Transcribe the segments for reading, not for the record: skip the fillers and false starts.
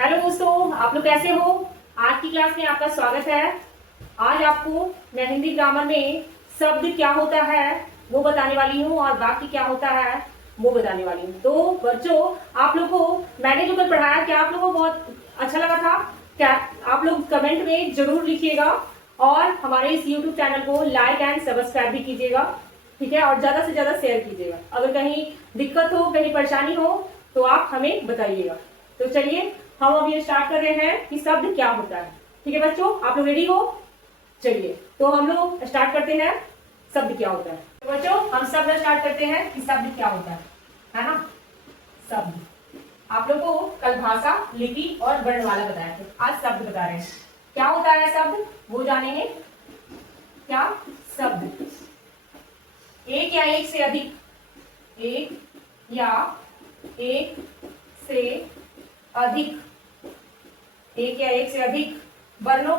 Hello दोस्तों, आप लोग कैसे हो। आज की क्लास में आपका स्वागत है। आज आपको मैं हिंदी ग्रामर में शब्द क्या होता है वो बताने वाली हूँ और वाक्य क्या होता है वो बताने वाली हूँ। तो बच्चों, आप लोग को मैंने जो कल पढ़ाया क्या आप लोगों को बहुत अच्छा लगा था क्या? आप लोग कमेंट में जरूर लिखिएगा और हमारे इस यूट्यूब चैनल को लाइक एंड सब्सक्राइब भी कीजिएगा, ठीक है। और ज्यादा से ज्यादा शेयर कीजिएगा। अगर कहीं दिक्कत हो, कहीं परेशानी हो तो आप हमें बताइएगा। तो चलिए हम अब ये स्टार्ट कर रहे हैं कि शब्द क्या होता है। ठीक है बच्चों, आप लोग रेडी हो? चलिए तो हम लोग स्टार्ट करते हैं शब्द क्या होता है। तो बच्चों हम शब्द स्टार्ट करते हैं कि शब्द क्या होता है ना। शब्द आप लोग को कल भाषा, लिपि और वर्णमाला बताया था, आज शब्द बता रहे हैं। क्या होता है शब्द वो जानेंगे। क्या शब्द? एक या एक से अधिक, एक या एक से अधिक, एक या एक से अधिक वर्णों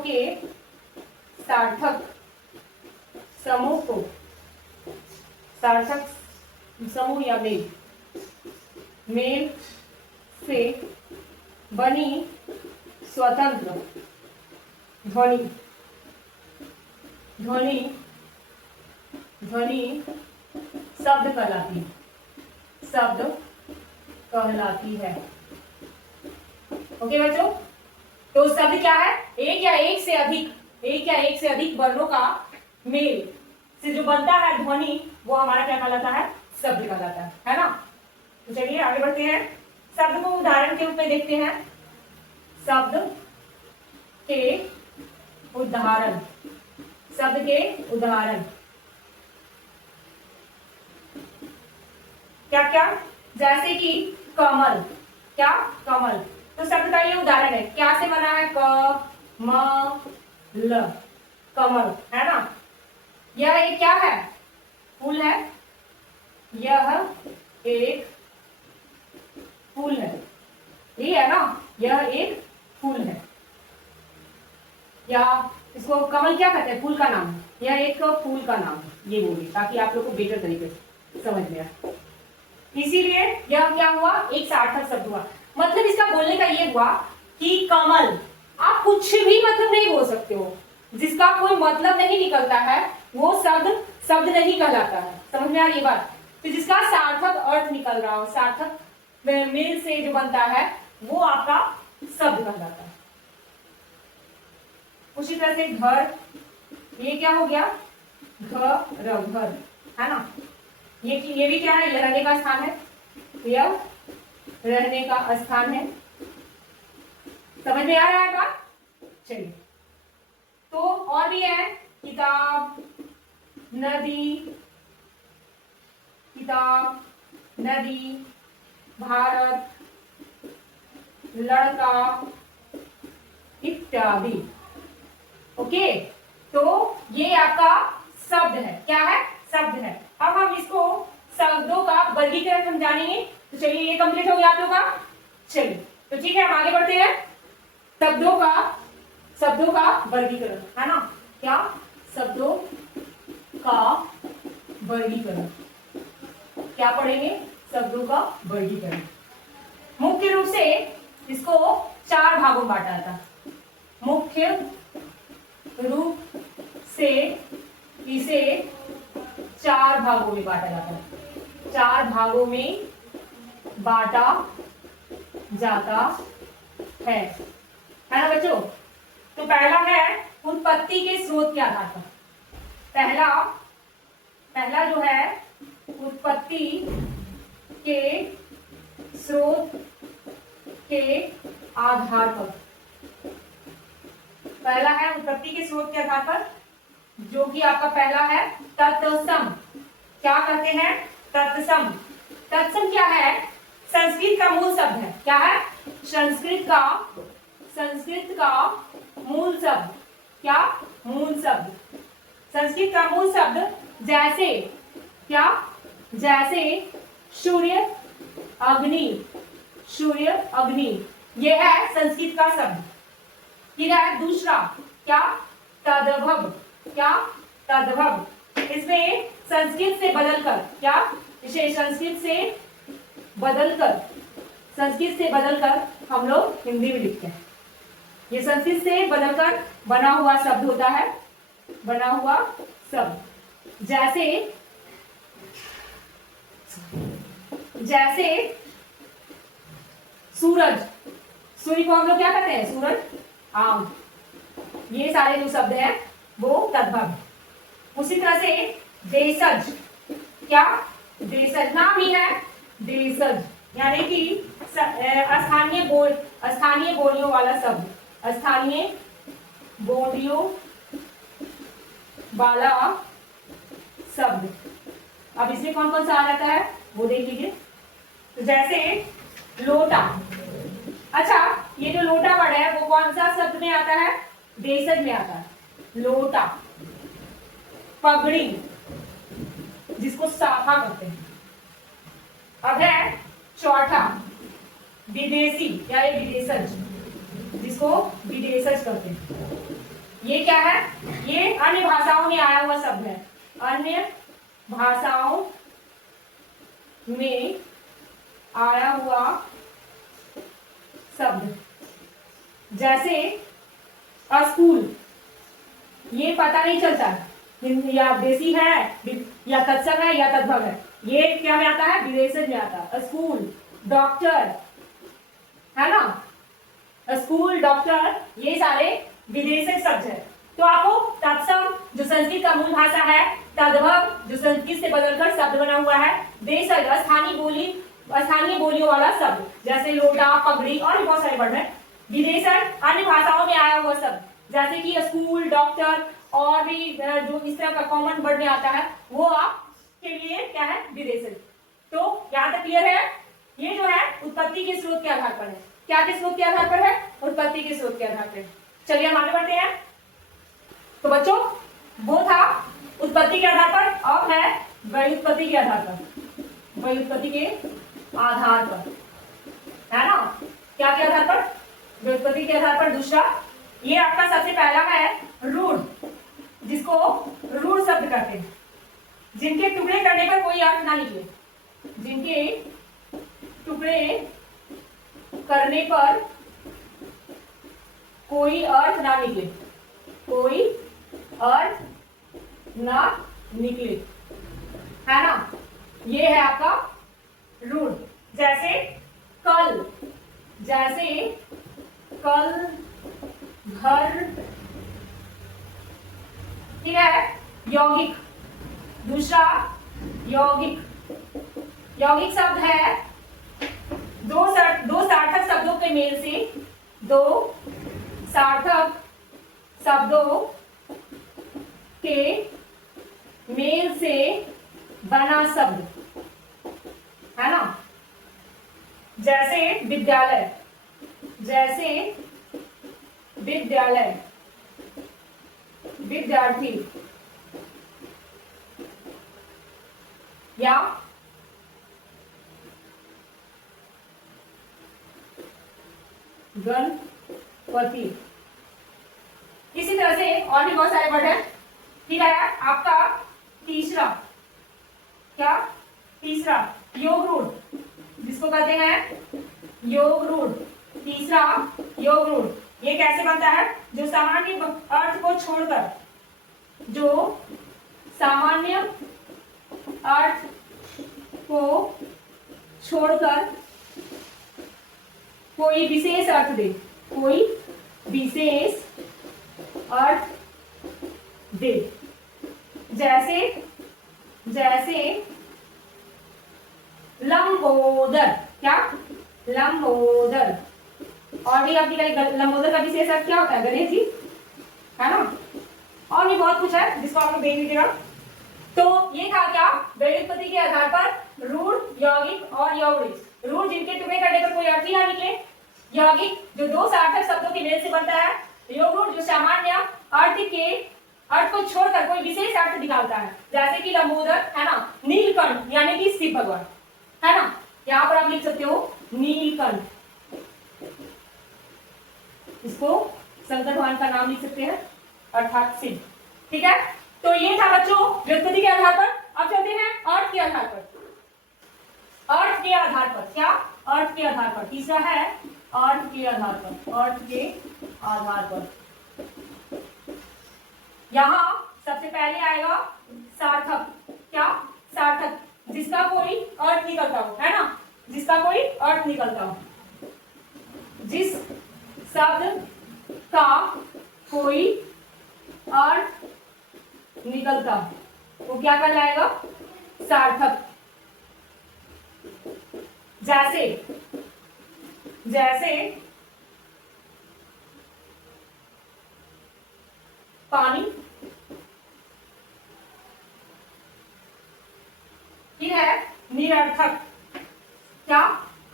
के सार्थक समूह को, सार्थक समूह या मेल से बनी स्वतंत्र ध्वनि शब्द कहलाती है। ओके बच्चों, तो शब्द क्या है? एक या एक से अधिक वर्णों का मेल से जो बनता है ध्वनि, वो हमारा क्या कहलाता है? शब्द कहलाता है ना। तो चलिए आगे बढ़ते हैं। शब्द को उदाहरण के रूप में देखते हैं। शब्द के उदाहरण क्या क्या? जैसे कि कमल। क्या? कमल। तो शब्द का ये उदाहरण है। क्या से बना है? ल, कमल है ना। यह एक क्या है? फूल है। यह एक फूल है। ये है ना, यह एक फूल है। या इसको कमल क्या कहते हैं? फूल का नाम। यह एक फूल का नाम है, ये बोलिए ताकि आप लोग को बेहतर तरीके से समझ में आए। इसीलिए यह क्या हुआ? एक सार्थक शब्द हुआ। मतलब इसका बोलने का ये हुआ कि कमल, आप कुछ भी मतलब नहीं बोल सकते हो। जिसका कोई मतलब नहीं निकलता है वो शब्द नहीं कहलाता है। समझ में आ रही है बात? तो जिसका सार्थक अर्थ निकल रहा हो, सार्थक मेल से जो बनता है वो आपका शब्द कहलाता है। उसी तरह से घर, ये क्या हो गया? घर है ना। ये भी क्या है? यह रहने का स्थान है। यह रहने का स्थान है। समझ में आ रहा है बात? चलिए, तो और भी है। किताब, नदी, भारत, लड़का इत्यादि। ओके, तो ये आपका शब्द है। क्या है? शब्द है। अब हम इसको शब्दों का वर्गीकरण हम जानेंगे। तो चलिए ये कंप्लीट हो गया आप लोग का। चलिए तो ठीक है, हम आगे बढ़ते हैं। शब्दों का वर्गीकरण है ना। क्या? शब्दों का वर्गीकरण। क्या पढ़ेंगे? शब्दों का वर्गीकरण। मुख्य रूप से इसको 4 भागों में बांटा था। मुख्य रूप से इसे 4 भागों में बांटा जाता है। 4 भागों में बांटा जाता है ना बच्चों। तो पहला है उत्पत्ति के स्रोत के आधार पर। पहला जो है उत्पत्ति के स्रोत के आधार पर। पहला है उत्पत्ति के स्रोत के आधार पर, जो कि आपका पहला है तत्सम। क्या कहते हैं? तत्सम। तत्सम क्या है? संस्कृत का मूल शब्द है। क्या है? संस्कृत का मूल शब्द। क्या? मूल शब्द। संस्कृत का मूल शब्द जैसे क्या? जैसे सूर्य, अग्नि, यह है संस्कृत का शब्द। फिर है दूसरा क्या? तद्भव। क्या? तद्भव। इसमें संस्कृत से बदलकर क्या? इसे संस्कृत से बदलकर संस्कृत से बदलकर हम लोग हिंदी में लिखते हैं। ये संस्कृत से बदलकर बना हुआ शब्द होता है, बना हुआ शब्द। जैसे जैसे सूरज, सूर्य को हम लोग क्या कहते हैं? सूरज, आम। ये सारे जो शब्द हैं वो तद्भव। उसी तरह से देशज, क्या? देशज नाम ही है देशज, यानी कि स्थानीय बोलियों वाला शब्द, स्थानीय बोलियों वाला शब्द। अब इसमें कौन कौन सा आ जाता है वो देख लीजिए। तो जैसे लोटा, अच्छा ये जो लोटा वर्ड है वो कौन सा शब्द में आता है? देशज में आता है, लोटा। पगड़ी, जिसको साफा करते हैं। अब है चौथा विदेशी या ये विदेशज, जिसको विदेशज करते हैं। ये क्या है? ये अन्य भाषाओं में आया हुआ शब्द है, अन्य भाषाओं में आया हुआ शब्द। जैसे स्कूल, ये पता नहीं चलता हिंदी या देसी है या तत्सम है या तद्भव है, ये क्या में आता है? विदेशज में आता है। स्कूल, डॉक्टर, है ना? स्कूल, डॉक्टर, ये सारे विदेशज शब्द है। तो आपको तत्सम जो संस्कृत का मूल भाषा है, तद्भव जो संस्कृत से बदलकर शब्द बना हुआ है, देशज स्थानीय बोलियों वाला शब्द, जैसे लोटा, पगड़ी और भी बहुत सारे वर्ड हैं। विदेशज अन्य भाषाओं में आया हुआ शब्द, जैसे कि स्कूल, डॉक्टर और भी जो इस तरह का कॉमन वर्ड में आता है वो आपके लिए क्या है? विदेशज। तो यहाँ तक क्लियर है? ये जो है उत्पत्ति के स्रोत के आधार पर है। क्या के स्रोत के आधार पर है? उत्पत्ति के स्रोत के आधार पर। चलिए हम आगे बढ़ते हैं। तो बच्चों वो था उत्पत्ति के आधार पर, अब है व्युत्पत्ति के आधार पर। व्युत्पत्ति के आधार पर, है ना? क्या के आधार पर? व्युत्पत्ति के आधार पर। दूसरा ये आपका सबसे पहला है रूढ़, जिसको रूढ़ शब्द कहते हैं, जिनके टुकड़े करने पर कोई अर्थ ना निकले। जिनके टुकड़े करने पर कोई अर्थ ना निकले, कोई अर्थ ना निकले, है ना? ये है आपका रूढ़। जैसे कल, जैसे कल, घर, ठीक है? यौगिक, दूसरा यौगिक। यौगिक शब्द है दो सार्थक शब्दों के मेल से, दो सार्थक शब्दों के मेल से बना शब्द, है ना? जैसे विद्यालय, जैसे विद्यालय, विद्यार्थी, या गणपति। इसी तरह से और भी बहुत सारे वर्ड हैं। ठीक है? आपका तीसरा, क्या? तीसरा योग रूढ़, जिसको कहते हैं योग रूढ़। तीसरा योग रूढ़, ये कैसे बनता है? जो सामान्य अर्थ को छोड़कर, जो सामान्य अर्थ को छोड़कर कोई विशेष अर्थ दे, कोई विशेष अर्थ दे। जैसे जैसे लंबोदर, क्या? लंबोदर। और भी आपकी लंबोदर का विशेष अर्थ क्या होता है? गणेश जी, है ना? और भी बहुत कुछ है जिसको आप लोग देख लीजिएगा। तो ये था क्या? व्युत्पत्ति के आधार पर रूढ़, यौगिक और यौगिक। रूढ़ जिनके टुकड़े करने पर कोई अर्थ ही ना निकले, यौगिक जो दो सार्थक शब्दों के मेल से बनता है, योग रूढ़ जो सामान्य अर्थ को छोड़कर कोई विशेष अर्थ निकालता है, जैसे कि लंबोदर, है ना? नीलकंठ यानी कि शिव भगवान, है ना? यहाँ पर आप लिख सकते हो नीलकंठ, इसको शंकर भगवान का नाम लिख सकते हैं, अर्थात शिव। ठीक है? तो ये था बच्चों व्युत्पत्ति के आधार पर। अब चलते हैं अर्थ के आधार पर। अर्थ के आधार पर क्या? अर्थ के आधार पर। तीसरा है अर्थ के आधार पर, अर्थ के आधार पर। यहां सबसे पहले आएगा सार्थक। क्या? सार्थक, जिसका कोई अर्थ निकलता हो, है ना, जिसका कोई अर्थ निकलता हो। जिस शब्द का कोई अर्थ निकलता वो क्या कहलाएगा? सार्थक। जैसे जैसे पानी, फिर है निरर्थक। क्या?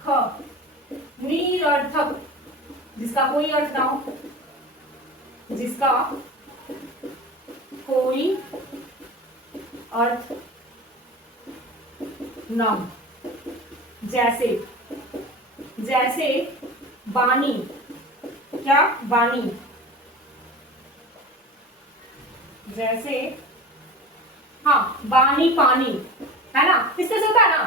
ख, निरर्थक, जिसका कोई अर्थ ना हो, जिसका कोई अर्थ ना हो। जैसे जैसे बानी। क्या? बानी। जैसे, हाँ, बानी पानी, है ना, किससे होता है ना,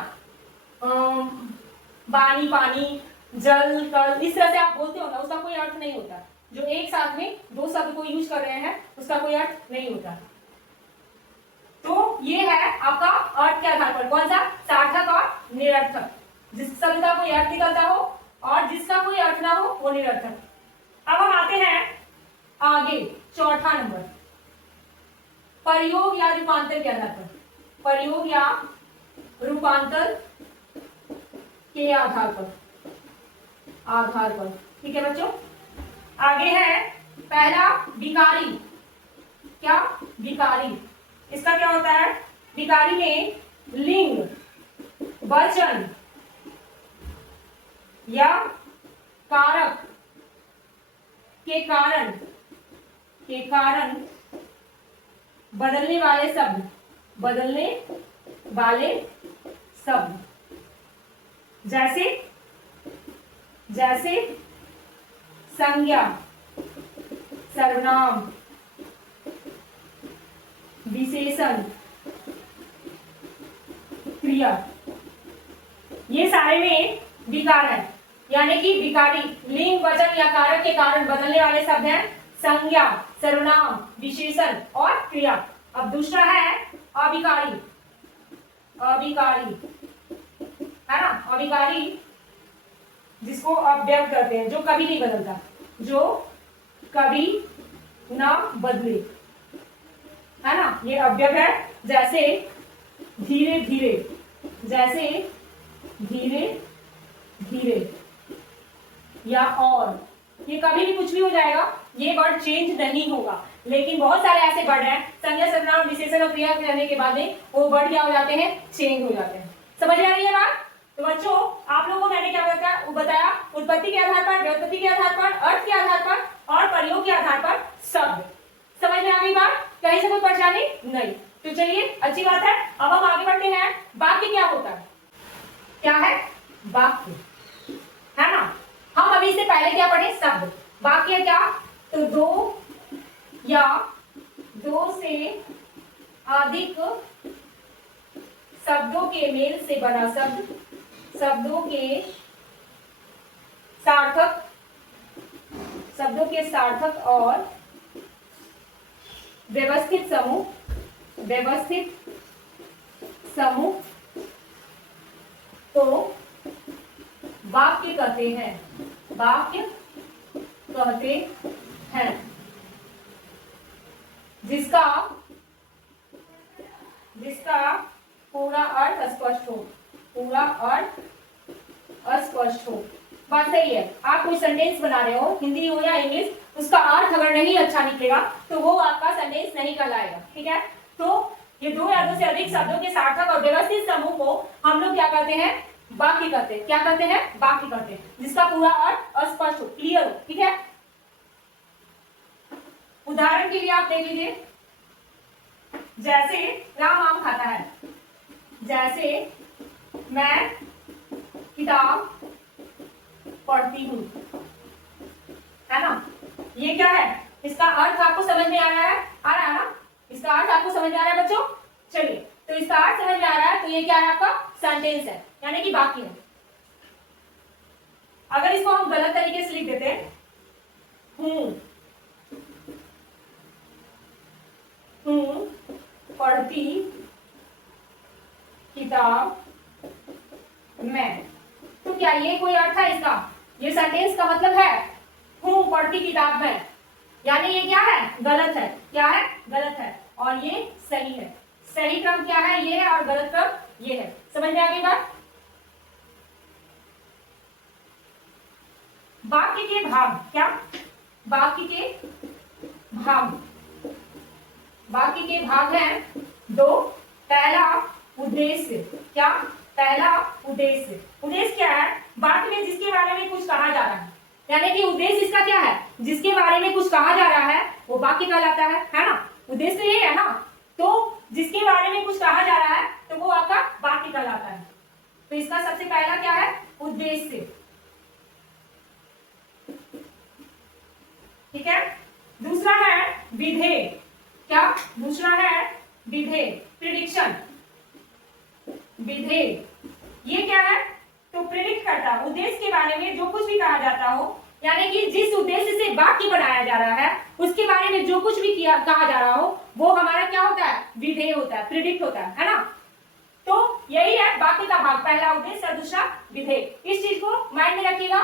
बानी पानी, जल कल, इस तरह से आप बोलते हो ना, उसका कोई अर्थ नहीं होता। जो एक साथ में दो शब्द को यूज कर रहे हैं उसका कोई अर्थ नहीं होता। तो ये है आपका अर्थ के आधार पर, कौन सा? सार्थक और निरर्थक। जिस शब्द का कोई अर्थ निकलता हो और जिसका कोई अर्थ ना हो वो निरर्थक। अब हम आते हैं आगे, चौथा नंबर, प्रयोग या रूपांतर के आधार पर। प्रयोग या रूपांतर के आधार पर, आधार पर। ठीक है बच्चों, आगे है पहला विकारी। क्या? विकारी। इसका क्या होता है? विकारी में लिंग, वचन या कारक के कारण बदलने वाले शब्द, बदलने वाले शब्द। जैसे जैसे संज्ञा, सर्वनाम, विशेषण, क्रिया, ये सारे में विकार है। यानी कि विकारी लिंग, वचन या कारक के कारण बदलने वाले शब्द हैं संज्ञा, सर्वनाम, विशेषण और क्रिया। अब दूसरा है अविकारी। अविकारी, है ना, अविकारी जिसको अव्यक्त करते हैं, जो कभी नहीं बदलता, जो कभी ना बदले, है ना, ये अव्यक्त है। जैसे धीरे धीरे, जैसे धीरे धीरे या और, ये कभी भी कुछ भी हो जाएगा, ये वर्ड चेंज नहीं होगा। लेकिन बहुत सारे ऐसे वर्ड हैं संज्ञा, सर्वनाम, विशेषण और क्रिया करने के बाद में वो वर्ड क्या हो जाते हैं? चेंज हो जाते हैं। समझ में आ रही है बात? तो बच्चों, आप लोगों को मैंने क्या बताया? उत्पत्ति के आधार पर, व्युत्पत्ति के आधार पर, अर्थ के आधार पर और प्रयोग के आधार पर शब्द। समझ में आ गई बात? कहीं से कोई परेशानी नहीं? तो चलिए, अच्छी बात है। अब हम आगे बढ़ते हैं। वाक्य क्या होता है? क्या है वाक्य? है ना, हम अभी से पहले क्या पढ़े? शब्द। वाक्य क्या? तो दो या दो से अधिक शब्दों के मेल से बना शब्द, शब्दों के सार्थक और व्यवस्थित समूह को वाक्य कहते हैं। वाक्य कहते हैं। जिसका पूरा अर्थ स्पष्ट हो, पूरा अर्थ अस्पष्ट हो। बात सही है। आप कोई सेंटेंस बना रहे हो, हिंदी हो या इंग्लिश, उसका अर्थ अगर नहीं अच्छा निकलेगा तो वो आपका सेंटेंस नहीं कहलाएगा। ठीक है, तो ये दो या दो से अधिक शब्दों के सार्थक और व्यवस्थित समूह को हम लोग क्या कहते हैं? वाक्य कहते हैं। क्या कहते हैं? वाक्य कहते हैं। जिसका पूरा अर्थ अस्पष्ट हो, क्लियर हो। ठीक है, उदाहरण के लिए आप देख लीजिए, जैसे राम आम खाता है, जैसे मैं किताब पढ़ती हूँ, है ना। ये क्या है? इसका अर्थ आपको समझ में आ रहा है? आ रहा है ना? इसका अर्थ आपको समझ में आ रहा है बच्चों? चलिए, तो इसका अर्थ समझ में आ रहा है, तो ये क्या है? आपका सेंटेंस है, यानी कि वाक्य है। गलत तरीके से लिख देते हैं। हूँ पढ़ती किताब में। तो क्या ये कोई अर्थ है इसका? ये सेंटेंस का मतलब है हूँ पढ़ती किताब में, यानी ये क्या है? गलत है। क्या है? गलत है। और ये सही है। सही क्रम क्या है? ये है, और गलत क्रम ये है। समझ में आ गई बात? वाक्य के भाग। क्या? वाक्य के भाग। वाक्य के भाग हैं दो। पहला उद्देश्य। क्या? पहला उद्देश्य। उद्देश्य क्या है? वाक्य में जिसके बारे में कुछ कहा जा रहा है, यानी कि उद्देश्य इसका क्या है? जिसके बारे में कुछ कहा जा रहा है वो वाक्य कहलाता है ना? उद्देश्य तो ये है ना। तो जिसके बारे में कुछ कहा जा रहा है तो वो आपका वाक्य कहलाता है। तो इसका सबसे पहला क्या है? उद्देश्य। ठीक है। दूसरा है विधेय। क्या? दूसरा है विधेय, प्रिडिक्शन। विधेय ये क्या है? तो प्रिडिक्ट करता है उद्देश्य के बारे में जो कुछ भी कहा जाता हो, यानी कि जिस उद्देश्य से वाक्य बनाया जा रहा है उसके बारे में जो कुछ भी कहा जा रहा हो वो हमारा क्या होता है? विधेय होता है, प्रिडिक्ट होता है ना? तो यही है वाक्य का भाग, पहला उद्देश्य और दूसरा विधेय। इस चीज को माइंड में रखिएगा।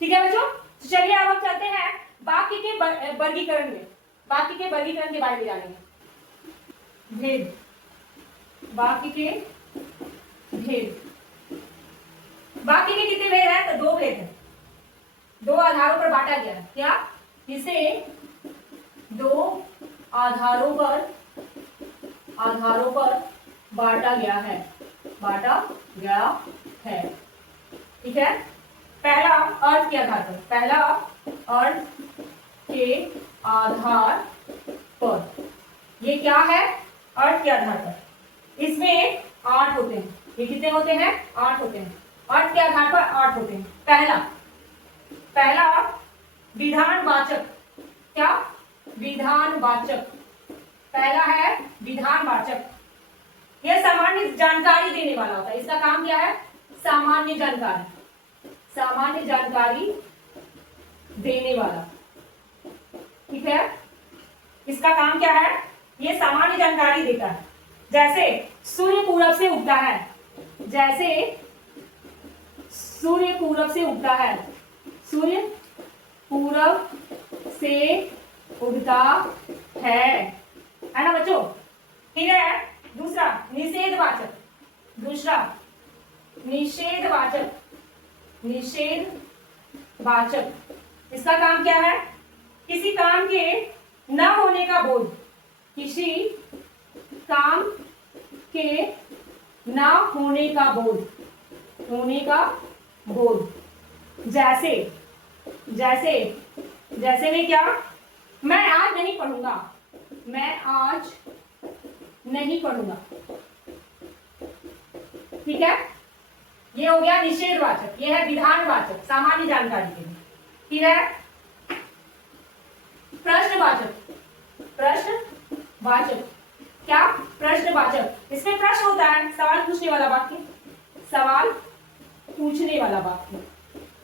ठीक है बच्चों? तो चलिए अब हम चलते हैं वाक्य के वर्गीकरण में। वाक्य के वर्गीकरण के बारे में जानेंगे। भेद। वाक्य के भेद। वाक्य के कितने भेद हैं? तो दो भेद हैं। दो आधारों पर बांटा गया है। क्या? इसे दो आधारों पर बांटा गया है। बांटा गया है। ठीक है। पहला अर्थ के आधार पर। पहला अर्थ के आधार पर। ये क्या है? अर्थ के आधार पर। इसमें 8 होते हैं। ये कितने होते हैं? 8 होते हैं। अर्थ के आधार पर 8 होते हैं। पहला विधानवाचक। क्या? विधानवाचक। पहला है विधानवाचक। यह सामान्य जानकारी देने वाला होता है। इसका काम क्या है? सामान्य जानकारी। सामान्य जानकारी देने वाला। ठीक है। इसका काम क्या है? ये सामान्य जानकारी देता है। जैसे सूर्य पूरब से उगता है। जैसे सूर्य पूरब से उगता है। सूर्य पूरब से उगता है ना बच्चों? ठीक है। दूसरा निषेधवाचक। दूसरा निषेधवाचक। निषेधवाचक। इसका काम क्या है? किसी काम के न होने का बोध। किसी काम के न होने का बोध। होने का बोध। जैसे में क्या? मैं आज नहीं पढ़ूंगा। मैं आज नहीं पढ़ूंगा। ठीक है। ये हो गया निषेधवाचक। ये है विधानवाचक, सामान्य जानकारी के लिए। ठीक है। प्रश्नवाचक। प्रश्नवाचक। क्या? प्रश्नवाचक। इसमें प्रश्न होता है, सवाल पूछने वाला वाक्य। सवाल पूछने वाला वाक्य।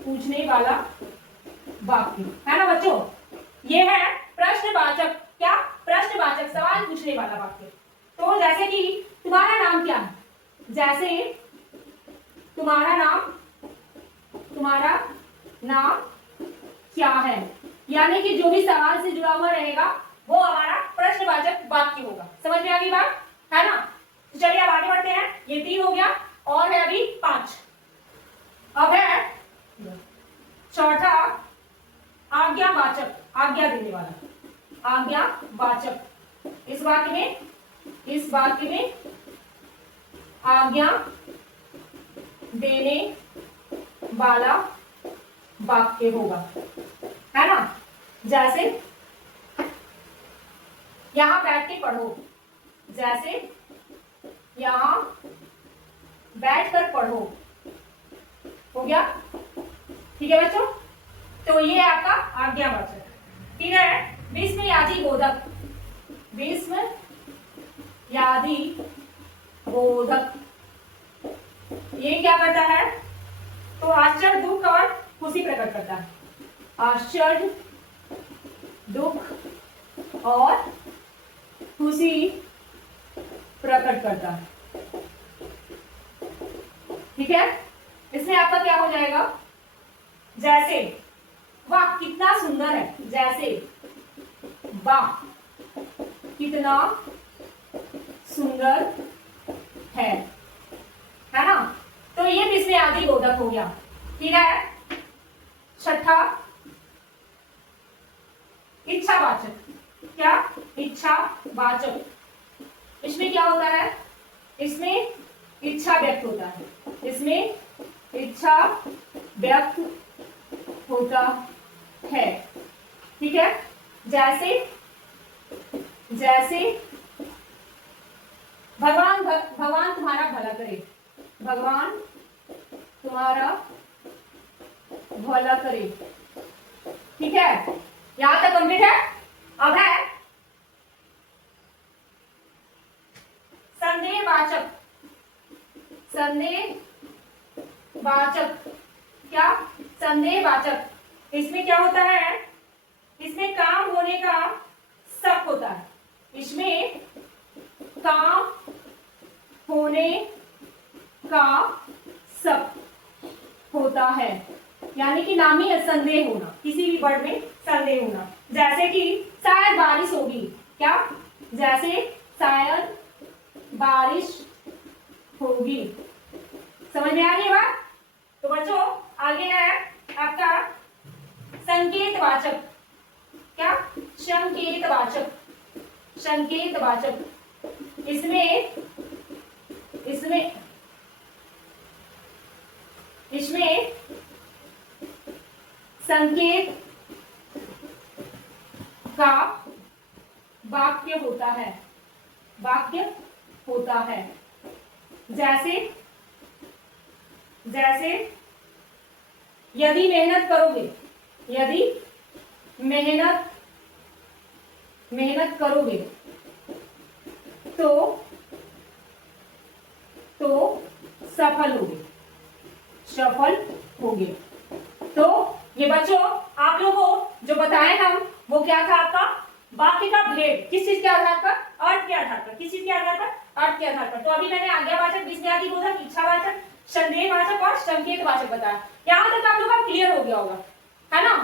पूछने वाला वाक्य है ना बच्चों? ये है प्रश्नवाचक। क्या? प्रश्नवाचक, सवाल पूछने वाला वाक्य। तो जैसे कि तुम्हारा नाम क्या है? जैसे तुम्हारा नाम क्या है, यानी कि जो भी सवाल से जुड़ा हुआ रहेगा वो हमारा प्रश्नवाचक वाक्य होगा। समझ में आ गई बात? है ना? तो चलिए अब आगे बढ़ते हैं। ये 3 हो गया और है अभी 5। अब है चौथा आज्ञावाचक। आज्ञा देने वाला। आज्ञावाचक। इस वाक्य में आज्ञा देने वाला वाक्य होगा, है ना? जैसे यहां बैठ के पढ़ो। जैसे यहां बैठकर पढ़ो। हो गया? ठीक है बच्चों? तो ये है आपका आज्ञावाचक। ठीक है। विस्मयादि बोधक। विस्मयादि बोधक ये क्या करता है? तो आश्चर्य, दुख और खुशी प्रकट प्रकट करता है, आश्चर्य, दुख और खुशी प्रकट करता है। ठीक है, इसमें आपका क्या हो जाएगा, जैसे, वाह कितना सुंदर है, जैसे, वाह कितना सुंदर है ना। तो ये भी इसमें आदि बोधक हो गया। ठीक है, छठा इच्छावाचक। क्या, इच्छावाचक। इसमें क्या होता है, इसमें इच्छा व्यक्त होता है, इसमें इच्छा व्यक्त होता है। ठीक है, जैसे, जैसे भगवान तुम्हारा भला करे, भगवान तुम्हारा भला करे। ठीक है, यहां तक कंप्लीट है। अब है संदेहवाचक। संदेहवाचक, क्या, संदेहवाचक। इसमें क्या होता है, इसमें काम होने का शक होता है, इसमें काम होने का शक होता है, यानी कि नाम ही है संदेह होना, किसी भी वर्ड में संदेह होना। जैसे कि शायद बारिश होगी, क्या, जैसे शायद बारिश होगी। समझ में आ रही है बात। तो बच्चों आगे है आपका संकेतवाचक। क्या, संकेतवाचक, संकेतवाचक। इसमें संकेत का वाक्य होता है, वाक्य होता है। जैसे, जैसे यदि मेहनत करोगे, यदि मेहनत करोगे तो सफल होगे, सफल होगे। तो ये बच्चों आप लोगों को जो बताया हम वो क्या था, आपका वाक्य का भेद, किस चीज के आधार पर, अर्थ के आधार पर, किस चीज के आधार पर, अर्थ के आधार पर। तो अभी मैंने आज्ञावाचक, विस्मयादि बोधक, इच्छावाचक, संदेहवाचक और संकेतवाचक बताया। यहां तक आप लोगों का क्लियर हो गया होगा, है ना।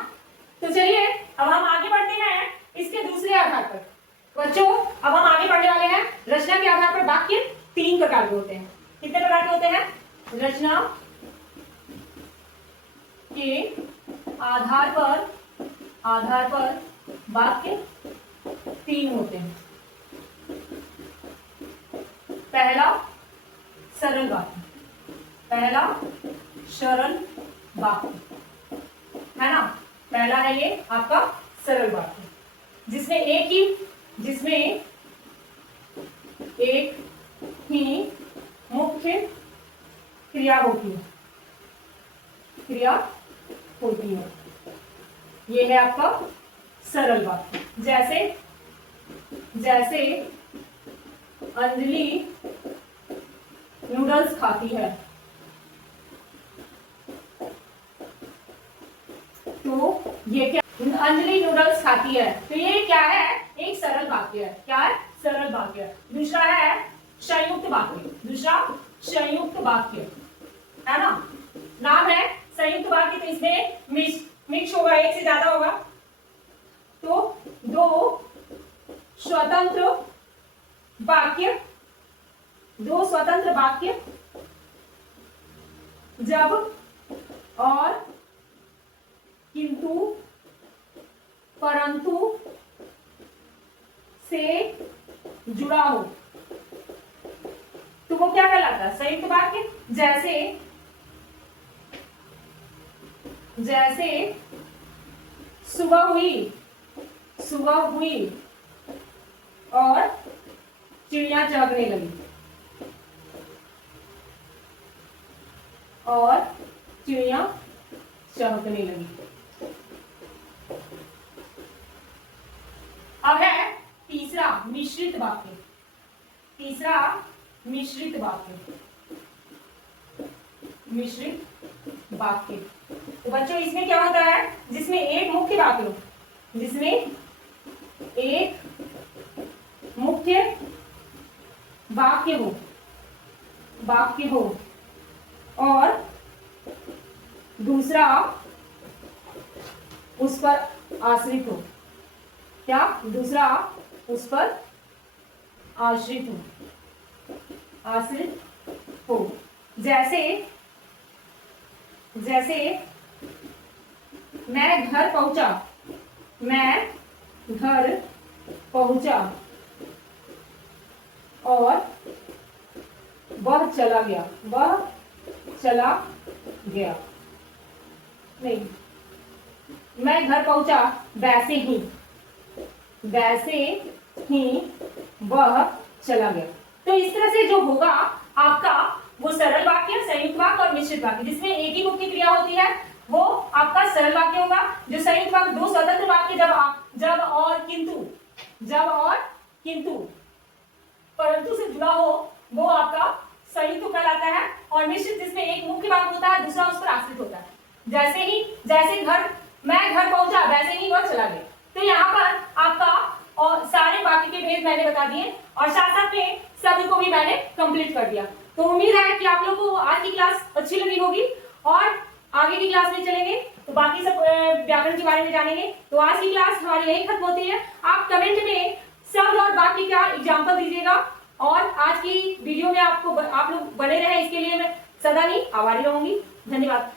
तो चलिए अब हम आगे बढ़ते हैं इसके दूसरे आधार पर। बच्चों अब हम आगे बढ़ने वाले हैं रचना के आधार पर। वाक्य 3 प्रकार के होते हैं। कितने प्रकार के होते हैं, रचना के आधार पर वाक्य 3 होते हैं। पहला सरल वाक्य, पहला सरल वाक्य, है ना। पहला है ये आपका सरल वाक्य, जिसमें एक ही मुख्य क्रिया होती है, ये है आपका सरल वाक्य। जैसे अंजलि नूडल्स खाती है, तो ये क्या, अंजलि नूडल्स खाती है, तो ये क्या है, एक सरल वाक्य है। क्या है, सरल वाक्य। दूसरा है संयुक्त वाक्य, दूसरा संयुक्त वाक्य, है ना। नाम है संयुक्त वाक्य, तो इसमें मिक्स होगा, एक से ज्यादा होगा। तो 2 स्वतंत्र वाक्य जब और किंतु परंतु से जुड़ा हो, तो वो क्या कहलाता है, संयुक्त वाक्य। जैसे सुबह हुई और चिड़िया चहकने लगी, अब है तीसरा मिश्रित वाक्य। मिश्रित वाक्य। तो बच्चों इसमें क्या होता है, जिसमें एक मुख्य वाक्य हो, जिसमें एक मुख्य वाक्य हो और दूसरा उस पर आश्रित हो। क्या? दूसरा उस पर आश्रित हो। जैसे मैं घर पहुंचा और वह चला गया। नहीं, मैं घर पहुंचा वैसे ही वह चला गया। तो इस तरह से जो होगा आपका वो सरल वाक्य, संयुक्त वाक्य और मिश्रित वाक्य, जिसमें एक ही मुख्य क्रिया होती है वो आपका सरल वाक्य होगा। जो संयुक्त वाक्य, दो स्वतंत्र वाक्य जब और किंतु परंतु से जुड़ा हो वो आपका संयुक्त कहलाता है। और मिश्रित जिसमें एक मुख्य वाक्य होता है, दूसरा उस पर आश्रित होता है। जैसे मैं घर पहुंचा वैसे ही वह चला गया। तो यहाँ पर आपका और सारे वाक्य के भेद मैंने बता दिए और साथ में सभी को भी मैंने कंप्लीट कर दिया। तो उम्मीद है कि आप लोगों को आज की क्लास अच्छी लगी होगी और आगे की क्लास में चलेंगे तो बाकी सब व्याकरण के बारे में जानेंगे। तो आज की क्लास हमारी यही खत्म होती है। आप कमेंट में शब्द और वाक्य का एग्जाम्पल दीजिएगा और आज की वीडियो में आप लोग बने रहे इसके लिए मैं सदा ही आभारी रहूंगी। धन्यवाद।